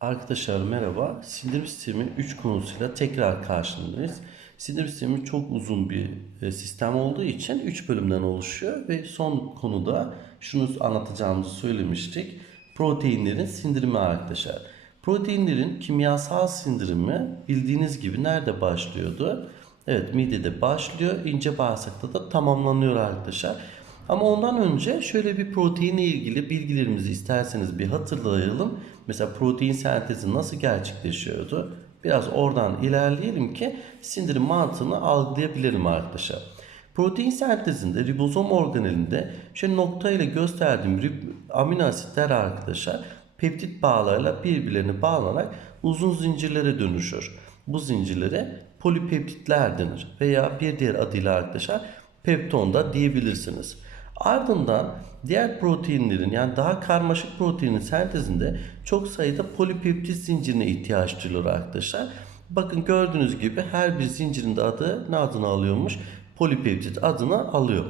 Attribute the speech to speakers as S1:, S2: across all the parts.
S1: Arkadaşlar merhaba. Sindirim sistemi 3 konusuyla tekrar karşınızdayız. Sindirim sistemi çok uzun bir e, sistem olduğu için 3 bölümden oluşuyor ve son konuda şunu anlatacağımızı söylemiştik. Proteinlerin sindirimi arkadaşlar. Proteinlerin kimyasal sindirimi bildiğiniz gibi nerede başlıyordu? Evet midede başlıyor, ince bağırsakta da tamamlanıyor arkadaşlar. Ama ondan önce şöyle bir proteinle ilgili bilgilerimizi isterseniz bir hatırlayalım. Mesela protein sentezi nasıl gerçekleşiyordu? Biraz oradan ilerleyelim ki sindirim mantığını algılayabilirim arkadaşlar. Protein sentezinde ribozom organelinde şöyle nokta ile gösterdiğim amino asitler arkadaşlar peptit bağlarıyla birbirlerine bağlanarak uzun zincirlere dönüşür. Bu zincirlere polipeptitler denir veya bir diğer adıyla arkadaşlar pepton da diyebilirsiniz. Ardından diğer proteinlerin yani daha karmaşık proteinin sentezinde çok sayıda polipeptit zincirine ihtiyaç duyulur arkadaşlar. Bakın gördüğünüz gibi her bir zincirin de adı ne adını alıyormuş? Polipeptit adını alıyor.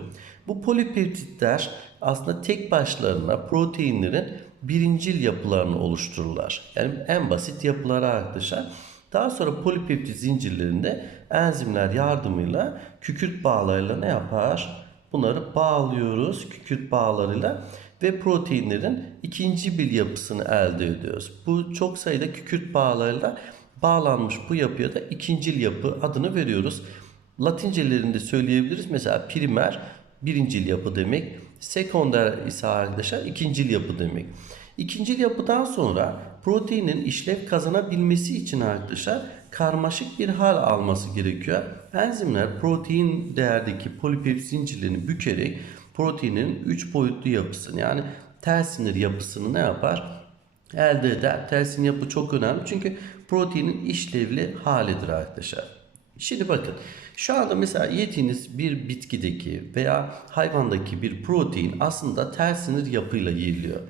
S1: Bu polipeptitler aslında tek başlarına proteinlerin birincil yapılarını oluştururlar. Yani en basit yapıları arkadaşlar. Daha sonra polipeptit zincirlerinde enzimler yardımıyla kükürt bağlarıyla ne yapar? Bunları bağlıyoruz kükürt bağlarıyla ve proteinlerin ikinci bir yapısını elde ediyoruz. Bu çok sayıda kükürt bağlarıyla bağlanmış bu yapıya da ikincil yapı adını veriyoruz. Latincelerinde söyleyebiliriz. Mesela primer birincil yapı demek. Sekonder ise arkadaşlar ikincil yapı demek. İkincil yapıdan sonra proteinin işlev kazanabilmesi için arkadaşlar karmaşık bir hal alması gerekiyor. Enzimler protein değerdeki polipeptit zincirlerini bükerek proteinin 3 boyutlu yapısını yani ters sinir yapısını ne yapar? Elde eder. Ters sinir yapı çok önemli çünkü proteinin işlevli halidir arkadaşlar. Şimdi bakın şu anda mesela yediğiniz bir bitkideki veya hayvandaki bir protein aslında ters sinir yapıyla yiyiliyor.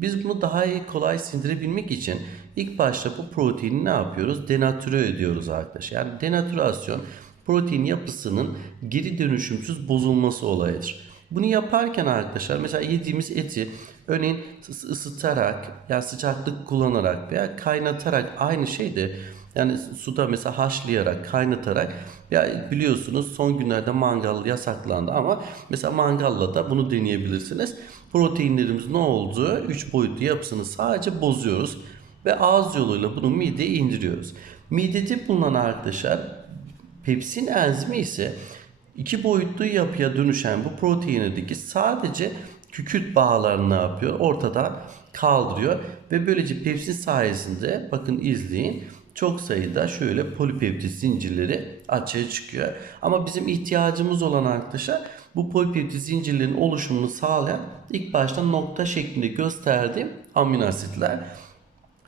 S1: Biz bunu daha iyi kolay sindirebilmek için ilk başta bu proteini ne yapıyoruz? Denatüre ediyoruz arkadaşlar. Yani denatürasyon protein yapısının geri dönüşümsüz bozulması olayıdır. Bunu yaparken arkadaşlar mesela yediğimiz eti örneğin ısıtarak ya sıcaklık kullanarak veya kaynatarak aynı şeyde yani suda mesela haşlayarak, kaynatarak ya biliyorsunuz son günlerde mangal yasaklandı ama mesela mangalla da bunu deneyebilirsiniz. Proteinlerimiz ne oldu? 3 boyutlu yapısını sadece bozuyoruz ve ağız yoluyla bunu mideye indiriyoruz. Midede bulunan arkadaşlar pepsin enzimi ise iki boyutlu yapıya dönüşen bu proteinindeki sadece kükürt bağlarını ne yapıyor? Ortadan kaldırıyor ve böylece pepsin sayesinde bakın izleyin çok sayıda şöyle polipeptit zincirleri açığa çıkıyor. Ama bizim ihtiyacımız olan arkadaşlar bu polipeptit zincirlerin oluşumunu sağlayan ilk başta nokta şeklinde gösterdiğim amino asitler.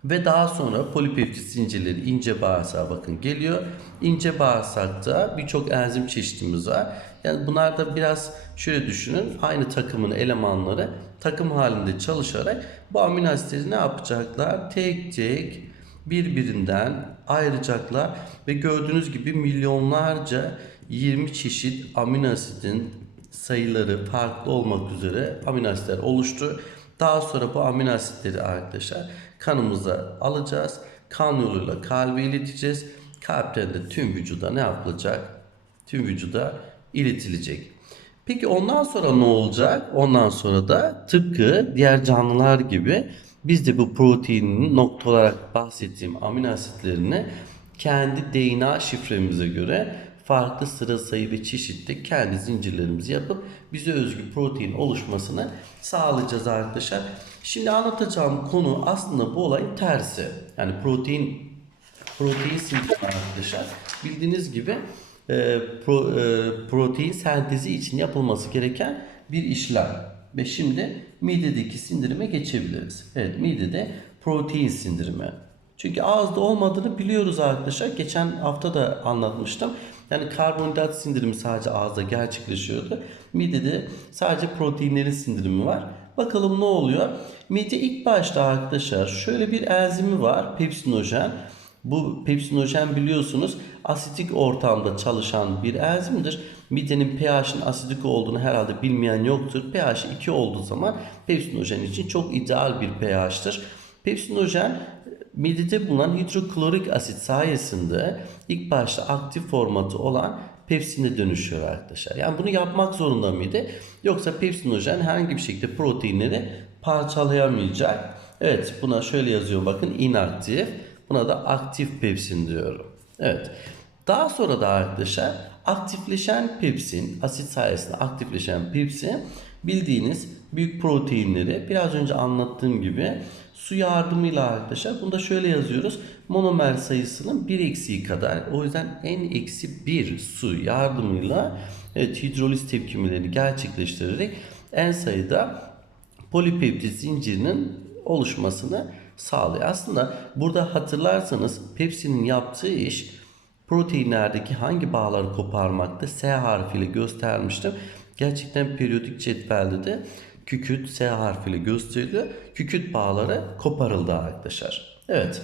S1: Ve daha sonra polipeptit zincirleri ince bağırsağa bakın geliyor. İnce bağırsakta birçok enzim çeşitimiz var. Yani bunlar da biraz şöyle düşünün. Aynı takımın elemanları takım halinde çalışarak bu amino asitleri ne yapacaklar? Tek tek birbirinden ayıracaklar ve gördüğünüz gibi milyonlarca 20 çeşit amino asitin sayıları farklı olmak üzere amino asitler oluştu. Daha sonra bu amino asitleri arkadaşlar kanımıza alacağız. Kan yoluyla kalbe ileteceğiz. Kalpten de tüm vücuda ne yapılacak? Tüm vücuda iletilecek. Peki ondan sonra ne olacak? Ondan sonra da tıpkı diğer canlılar gibi biz de bu proteinin nokta olarak bahsettiğim amino asitlerini kendi DNA şifremize göre farklı sıra sayı ve çeşitli kendi zincirlerimizi yapıp bize özgü protein oluşmasını sağlayacağız arkadaşlar. Şimdi anlatacağım konu aslında bu olayın tersi. Yani protein protein sindirimi arkadaşlar. Bildiğiniz gibi e, pro, e, protein sentezi için yapılması gereken bir işlem. Ve şimdi midedeki sindirime geçebiliriz. Evet midede protein sindirimi. Çünkü ağızda olmadığını biliyoruz arkadaşlar. Geçen hafta da anlatmıştım. Yani karbonhidrat sindirimi sadece ağızda gerçekleşiyordu. Midede sadece proteinlerin sindirimi var. Bakalım ne oluyor? Mide ilk başta arkadaşlar şöyle bir enzimi var. Pepsinojen. Bu pepsinojen biliyorsunuz asitik ortamda çalışan bir enzimdir. Midenin pH'in asidik olduğunu herhalde bilmeyen yoktur. pH 2 olduğu zaman pepsinojen için çok ideal bir pH'tır. Pepsinojen midede bulunan hidroklorik asit sayesinde ilk başta aktif formatı olan pepsine dönüşüyor arkadaşlar. Yani bunu yapmak zorunda mıydı? Yoksa pepsinojen herhangi bir şekilde proteinleri parçalayamayacak. Evet buna şöyle yazıyor bakın inaktif. Buna da aktif pepsin diyorum. Evet. Daha sonra da arkadaşlar aktifleşen pepsin, asit sayesinde aktifleşen pepsin bildiğiniz büyük proteinleri biraz önce anlattığım gibi su yardımıyla arkadaşlar bunu da şöyle yazıyoruz. Monomer sayısının 1 eksiği kadar o yüzden en eksi 1 su yardımıyla evet, hidroliz tepkimelerini gerçekleştirerek en sayıda polipeptit zincirinin oluşmasını sağlıyor. Aslında burada hatırlarsanız Pepsi'nin yaptığı iş proteinlerdeki hangi bağları koparmakta S harfiyle göstermiştim. Gerçekten periyodik cetvelde de kükürt S harfiyle gösteriliyor. Kükürt bağları koparıldı arkadaşlar. Evet.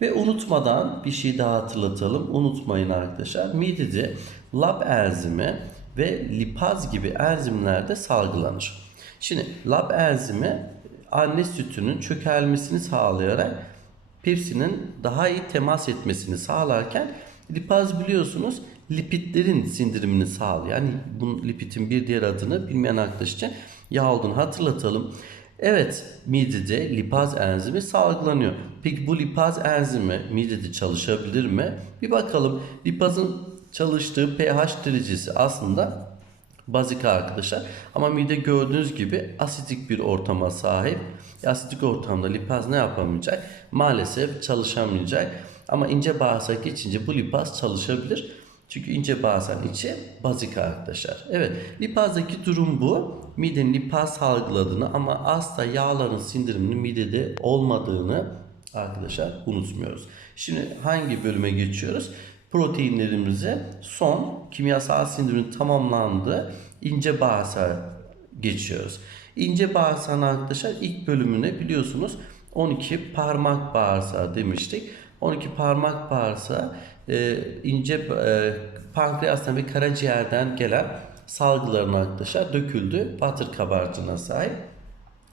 S1: Ve unutmadan bir şey daha hatırlatalım. Unutmayın arkadaşlar. Midede lab enzimi ve lipaz gibi enzimler de salgılanır. Şimdi lab enzimi anne sütünün çökelmesini sağlayarak pepsinin daha iyi temas etmesini sağlarken lipaz biliyorsunuz lipidlerin sindirimini sağlıyor. Yani bu lipidin bir diğer adını bilmeyen arkadaş için yağ olduğunu hatırlatalım. Evet midede lipaz enzimi salgılanıyor. Peki bu lipaz enzimi midede çalışabilir mi? Bir bakalım lipazın çalıştığı pH derecesi aslında bazik arkadaşlar. Ama mide gördüğünüz gibi asitik bir ortama sahip. Asitik ortamda lipaz ne yapamayacak? Maalesef çalışamayacak. Ama ince bağırsak geçince bu lipaz çalışabilir. Çünkü ince bağırsağın içi bazik arkadaşlar. Evet lipazdaki durum bu. Midenin lipaz salgıladığını ama asla yağların sindiriminin midede olmadığını arkadaşlar unutmuyoruz. Şimdi hangi bölüme geçiyoruz? Proteinlerimize son kimyasal sindirimin tamamlandığı ince bağırsağa geçiyoruz. İnce bağırsağın arkadaşlar ilk bölümüne biliyorsunuz 12 parmak bağırsağı demiştik. 12 parmak bağırsağı e, ince e, pankreastan ve karaciğerden gelen salgıların arkadaşlar döküldü. Batır kabarcığına sahip.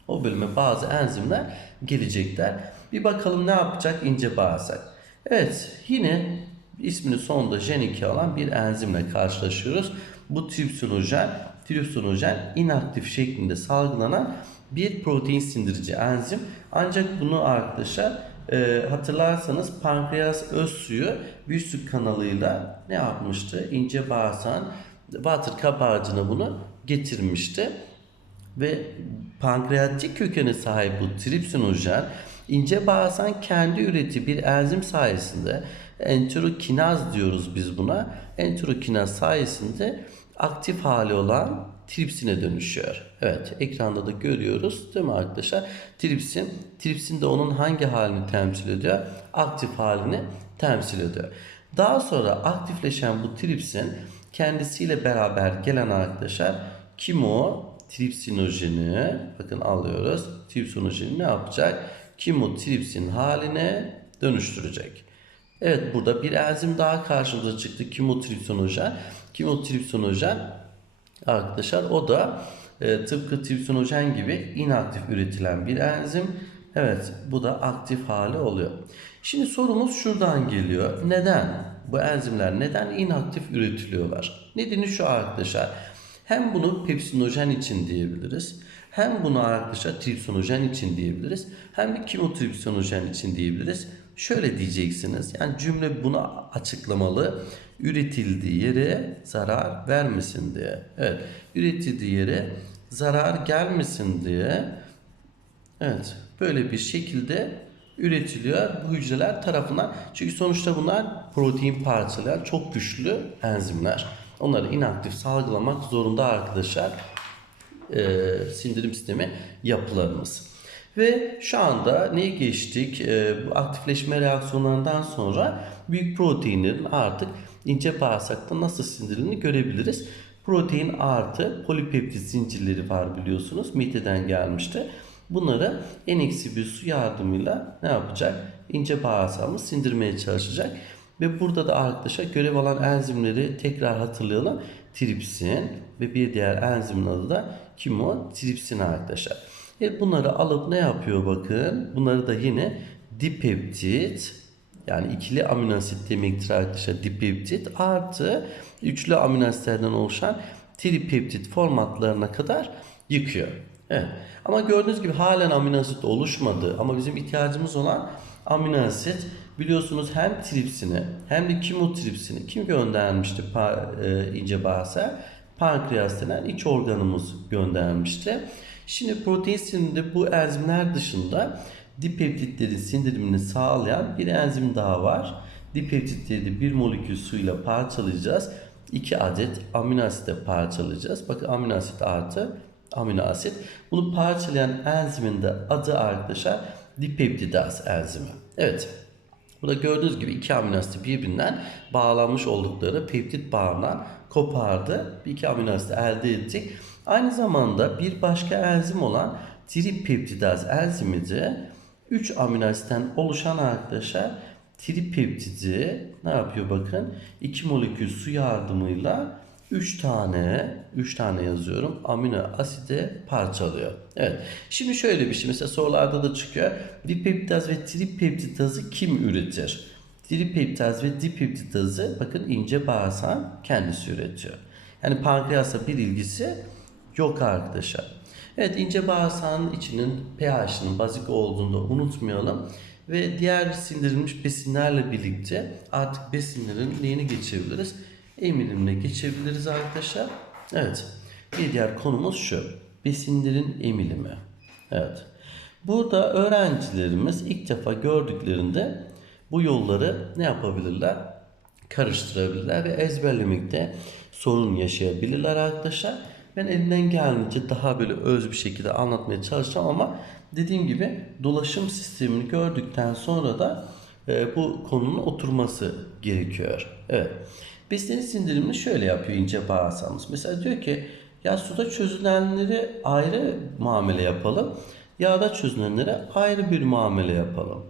S1: O bölüme bazı enzimler gelecekler. Bir bakalım ne yapacak ince bağırsak. Evet yine ismini sonunda J2 alan bir enzimle karşılaşıyoruz. Bu tripsinojen, tripsinojen inaktif şeklinde salgılanan bir protein sindirici enzim. Ancak bunu arkadaşlar e, hatırlarsanız pankreas öz suyu büyük su kanalıyla ne yapmıştı? İnce bağırsağın batır kabarcığına bunu getirmişti. Ve pankreatik kökene sahip bu tripsinojen ince bağırsağın kendi ürettiği bir enzim sayesinde enterokinaz diyoruz biz buna. Enterokinaz sayesinde aktif hali olan tripsine dönüşüyor. Evet ekranda da görüyoruz değil mi arkadaşlar? Tripsin. Tripsin de onun hangi halini temsil ediyor? Aktif halini temsil ediyor. Daha sonra aktifleşen bu tripsin kendisiyle beraber gelen arkadaşlar kimo tripsinojeni bakın alıyoruz. Tripsinojeni ne yapacak? Kimotripsin haline dönüştürecek. Evet burada bir enzim daha karşımıza çıktı. Kimotripsinojen. Kimotripsinojen arkadaşlar o da e, tıpkı tripsinojen gibi inaktif üretilen bir enzim. Evet bu da aktif hali oluyor. Şimdi sorumuz şuradan geliyor. Neden? Bu enzimler neden inaktif üretiliyorlar? Nedeni şu arkadaşlar. Hem bunu pepsinojen için diyebiliriz. Hem bunu arkadaşlar tripsinojen için diyebiliriz. Hem de kimotripsinojen için diyebiliriz. Şöyle diyeceksiniz. Yani cümle bunu açıklamalı. Üretildiği yere zarar vermesin diye. Evet. Üretildiği yere zarar gelmesin diye. Evet. Böyle bir şekilde üretiliyor bu hücreler tarafından. Çünkü sonuçta bunlar protein parçalar, çok güçlü enzimler. Onları inaktif salgılamak zorunda arkadaşlar. Ee, sindirim sistemi yapılarımız. Ve şu anda neye geçtik? Bu aktifleşme reaksiyonlarından sonra büyük proteinlerin artık ince bağırsakta nasıl sindirildiğini görebiliriz. Protein artı polipeptit zincirleri var biliyorsunuz. Mideden gelmişti. Bunları en eksi bir su yardımıyla ne yapacak? İnce bağırsağımız sindirmeye çalışacak. Ve burada da arkadaşlar görev alan enzimleri tekrar hatırlayalım. Tripsin ve bir diğer enzimin adı da kimotripsin arkadaşlar. E bunları alıp ne yapıyor bakın. Bunları da yine dipeptit yani ikili amino asit demektir arkadaşlar dipeptit artı üçlü amino asitlerden oluşan tripeptit formatlarına kadar yıkıyor. Evet. Ama gördüğünüz gibi halen amino asit oluşmadı ama bizim ihtiyacımız olan amino asit biliyorsunuz hem tripsini hem de kimotripsini kim göndermişti e, ince bağırsağa? Pankreas denen iç organımız göndermişti. Şimdi protein sindiriminde bu enzimler dışında dipeptitlerin sindirimini sağlayan bir enzim daha var. Dipeptitleri de bir molekül suyla parçalayacağız. 2 adet amino asite parçalayacağız. Bakın amino asit artı amino asit. Bunu parçalayan enzimin de adı arkadaşlar dipeptidaz enzimi. Evet. Burada gördüğünüz gibi iki amino asit birbirinden bağlanmış oldukları peptit bağından kopardı. Bir iki amino asit elde ettik. Aynı zamanda bir başka enzim olan tripeptidaz enzimi de 3 amino asitten oluşan arkadaşlar tripeptidi ne yapıyor bakın 2 molekül su yardımıyla 3 tane 3 tane yazıyorum amino aside parçalıyor. Evet. Şimdi şöyle bir şey mesela sorularda da çıkıyor. Dipeptidaz ve tripeptidazı kim üretir? Tripeptidaz ve dipeptidazı bakın ince bağırsağın kendisi üretiyor. Yani pankreasla bir ilgisi yok arkadaşlar. Evet ince bağırsağın içinin pH'inin bazik olduğunu da unutmayalım. Ve diğer sindirilmiş besinlerle birlikte artık besinlerin neyini geçebiliriz? Emilimle geçebiliriz arkadaşlar. Evet. Bir diğer konumuz şu. Besinlerin emilimi. Evet. Burada öğrencilerimiz ilk defa gördüklerinde bu yolları ne yapabilirler? Karıştırabilirler ve ezberlemekte sorun yaşayabilirler arkadaşlar. Ben elimden geldiğince daha böyle öz bir şekilde anlatmaya çalışacağım ama dediğim gibi dolaşım sistemini gördükten sonra da e, bu konunun oturması gerekiyor. Evet. Besin sindirimini şöyle yapıyor ince bağırsağımız. Mesela diyor ki ya suda çözülenleri ayrı muamele yapalım. Yağda çözülenlere ayrı bir muamele yapalım.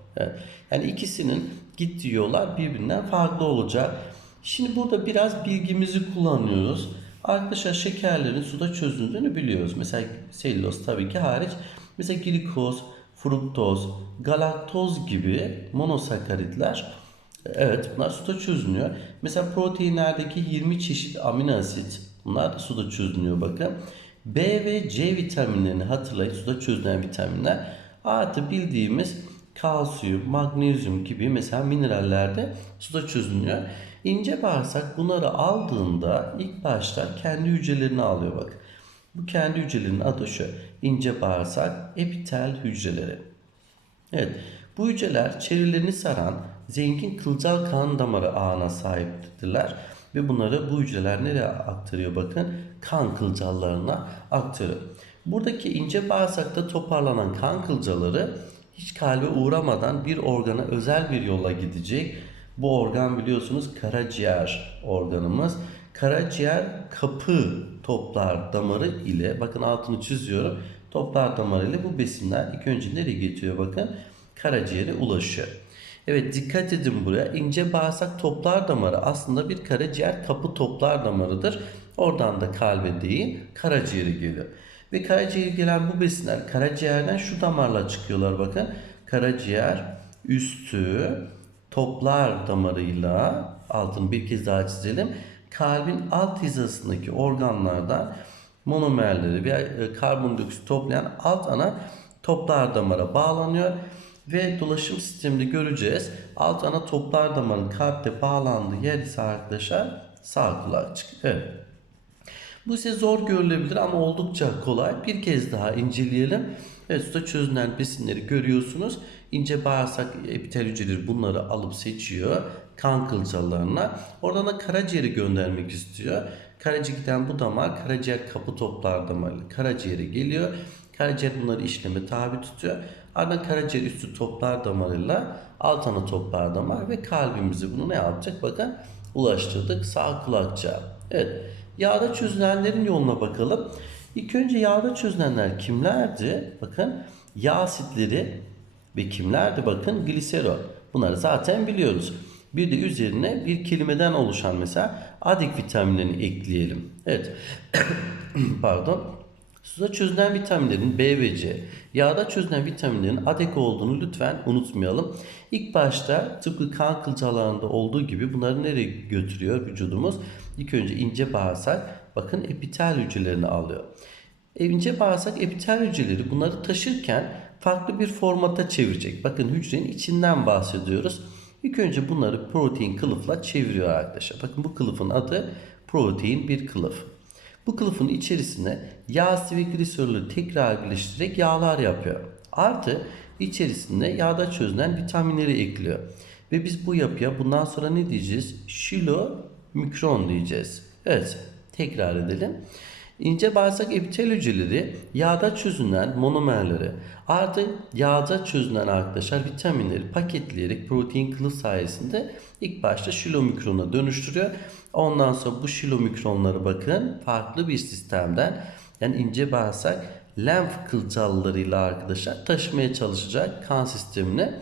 S1: Yani ikisinin gittiği yollar birbirinden farklı olacak. Şimdi burada biraz bilgimizi kullanıyoruz. Arkadaşlar şekerlerin suda çözüldüğünü biliyoruz. Mesela selüloz tabii ki hariç. Mesela glikoz, fruktoz, galaktoz gibi monosakaritler evet bunlar suda çözünüyor. Mesela proteinlerdeki 20 çeşit amino asit bunlar da suda çözünüyor bakın. B ve C vitaminlerini hatırlayın suda çözünen vitaminler. Artı bildiğimiz kalsiyum, magnezyum gibi mesela minerallerde suda çözünüyor. İnce bağırsak bunları aldığında ilk başta kendi hücrelerini alıyor bak. Bu kendi hücrelerinin adı şu. İnce bağırsak epitel hücreleri. Evet. Bu hücreler çevrelerini saran zengin kılcal kan damarı ağına sahiptirler. Ve bunları bu hücreler nereye aktarıyor bakın? Kan kılcallarına aktarıyor. Buradaki ince bağırsakta toparlanan kan kılcaları hiç kalbe uğramadan bir organa özel bir yolla gidecek. Bu organ biliyorsunuz karaciğer organımız. Karaciğer kapı toplar damarı ile bakın altını çiziyorum. Toplar damarı ile bu besinler ilk önce nereye getiriyor bakın? Karaciğere ulaşıyor. Evet dikkat edin buraya. İnce bağırsak toplar damarı aslında bir karaciğer kapı toplar damarıdır. Oradan da kalbe değil karaciğere geliyor. Ve karaciğere gelen bu besinler karaciğerden şu damarla çıkıyorlar bakın. Karaciğer üstü toplar damarıyla altını bir kez daha çizelim. Kalbin alt hizasındaki organlardan monomerleri veya karbondioksit toplayan alt ana toplar damara bağlanıyor ve dolaşım sisteminde göreceğiz. Alt ana toplar damarın kalpte bağlandığı yer ise arkadaşlar sağ kulakçık. Evet. Bu ise zor görülebilir ama oldukça kolay. Bir kez daha inceleyelim. Evet, suda çözünen besinleri görüyorsunuz. İnce bağırsak epitel hücreleri bunları alıp seçiyor kan kılcallarına. Oradan da karaciğeri göndermek istiyor. Karaciğerden bu damar karaciğer kapı toplar damarı karaciğere geliyor. Karaciğer bunları işleme tabi tutuyor. Ardından karaciğer üstü toplar damarıyla alt ana toplar damar ve kalbimizi bunu ne yapacak? Bakın ulaştırdık sağ kulakçığa. Evet. Yağda çözünenlerin yoluna bakalım. İlk önce yağda çözünenler kimlerdi? Bakın yağ asitleri ve kimlerdi? Bakın gliserol. Bunları zaten biliyoruz. Bir de üzerine bir kelimeden oluşan mesela adik vitaminlerini ekleyelim. Evet. Pardon. Suda çözünen vitaminlerin B ve C, yağda çözünen vitaminlerin ADEK olduğunu lütfen unutmayalım. İlk başta tıpkı kan kılcalarında olduğu gibi bunları nereye götürüyor vücudumuz? İlk önce ince bağırsak bakın epitel hücrelerini alıyor. E, ince bağırsak epitel hücreleri bunları taşırken farklı bir formata çevirecek. Bakın hücrenin içinden bahsediyoruz. İlk önce bunları protein kılıfla çeviriyor arkadaşlar. Bakın bu kılıfın adı protein bir kılıf. Bu kılıfın içerisine yağ ve gliserolü tekrar birleştirerek yağlar yapıyor. Artı içerisinde yağda çözünen vitaminleri ekliyor. Ve biz bu yapıya bundan sonra ne diyeceğiz? Şilo mikron diyeceğiz. Evet tekrar edelim. İnce bağırsak epitel hücreleri yağda çözünen monomerleri artı yağda çözünen arkadaşlar vitaminleri paketleyerek protein kılıf sayesinde ilk başta şilomikrona dönüştürüyor. Ondan sonra bu şilomikronları bakın farklı bir sistemden yani ince bağırsak lenf kılcallarıyla arkadaşlar taşımaya çalışacak kan sistemine.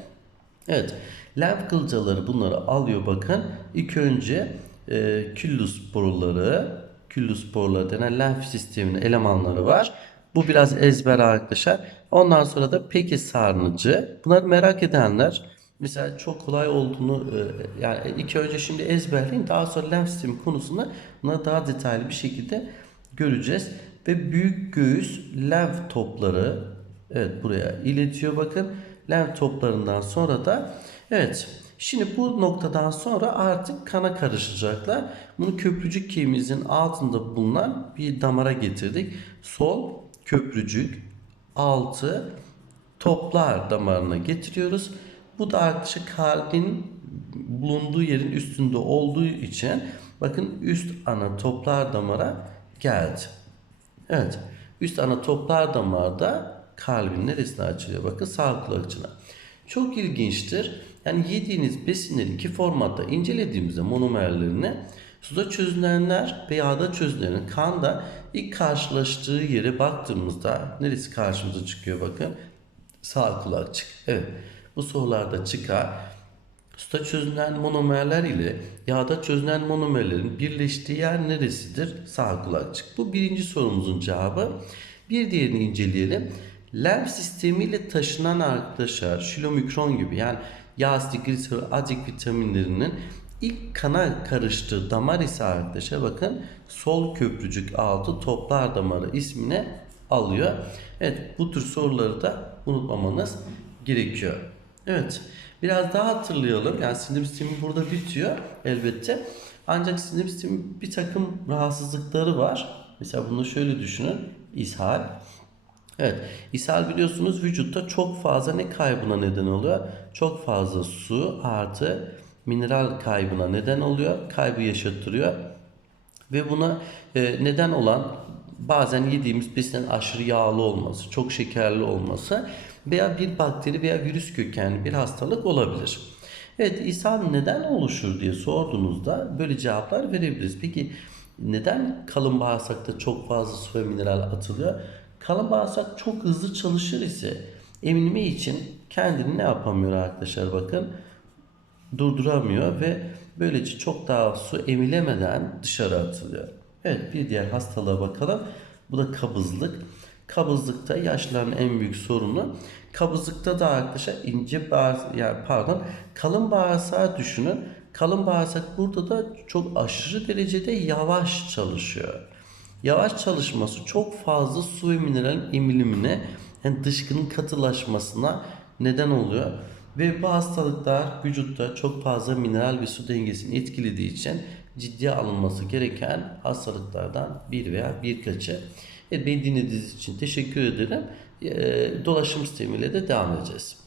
S1: Evet lenf kılcaları bunları alıyor bakın. İlk önce e, küllus boruları küllü sporları denen lenf sisteminin elemanları var. Bu biraz ezber arkadaşlar. Ondan sonra da peki sarnıcı. Bunları merak edenler mesela çok kolay olduğunu e, yani ilk önce şimdi ezberleyin daha sonra lenf sistemi konusunda bunları daha detaylı bir şekilde göreceğiz. Ve büyük göğüs lenf topları evet buraya iletiyor bakın. Lenf toplarından sonra da evet Şimdi bu noktadan sonra artık kana karışacaklar. Bunu köprücük kemiğimizin altında bulunan bir damara getirdik. Sol köprücük altı toplar damarına getiriyoruz. Bu da arkadaşlar kalbin bulunduğu yerin üstünde olduğu için bakın üst ana toplar damara geldi. Evet. Üst ana toplar damarda kalbin neresine açılıyor? Bakın sağ kulakçına. Çok ilginçtir. Yani yediğiniz besinlerin iki formatta incelediğimizde monomerlerini suda çözünenler ve yağda çözünenlerin kanda ilk karşılaştığı yere baktığımızda neresi karşımıza çıkıyor bakın. Sağ kulakçık. Evet. Bu sorularda çıkar. Suda çözünen monomerler ile yağda çözünen monomerlerin birleştiği yer neresidir? Sağ kulakçık. Bu birinci sorumuzun cevabı. Bir diğerini inceleyelim. Lenf sistemiyle taşınan arkadaşlar şilomikron gibi yani yağ asidi, gliserol, adik vitaminlerinin ilk kana karıştığı damar ise arkadaşlar bakın sol köprücük altı toplar damarı ismine alıyor. Evet bu tür soruları da unutmamanız gerekiyor. Evet biraz daha hatırlayalım. Yani sindirim sistemi burada bitiyor elbette. Ancak sindirim sistemi bir takım rahatsızlıkları var. Mesela bunu şöyle düşünün. İshal, Evet, ishal biliyorsunuz vücutta çok fazla ne kaybına neden oluyor? Çok fazla su artı mineral kaybına neden oluyor. Kaybı yaşattırıyor. Ve buna e, neden olan bazen yediğimiz besinin aşırı yağlı olması, çok şekerli olması veya bir bakteri veya virüs kökenli bir hastalık olabilir. Evet, ishal neden oluşur diye sorduğunuzda böyle cevaplar verebiliriz. Peki neden kalın bağırsakta çok fazla su ve mineral atılıyor? Kalın bağırsak çok hızlı çalışır ise emilme için kendini ne yapamıyor arkadaşlar bakın durduramıyor ve böylece çok daha su emilemeden dışarı atılıyor. Evet bir diğer hastalığa bakalım. Bu da kabızlık. Kabızlıkta yaşlıların en büyük sorunu. Kabızlıkta da arkadaşlar ince bağırsak yani pardon kalın bağırsağı düşünün. Kalın bağırsak burada da çok aşırı derecede yavaş çalışıyor. Yavaş çalışması çok fazla su ve mineral emilimine yani dışkının katılaşmasına neden oluyor. Ve bu hastalıklar vücutta çok fazla mineral ve su dengesini etkilediği için ciddiye alınması gereken hastalıklardan bir veya birkaçı. Evet, beni dinlediğiniz için teşekkür ederim. Dolaşım sistemiyle de devam edeceğiz.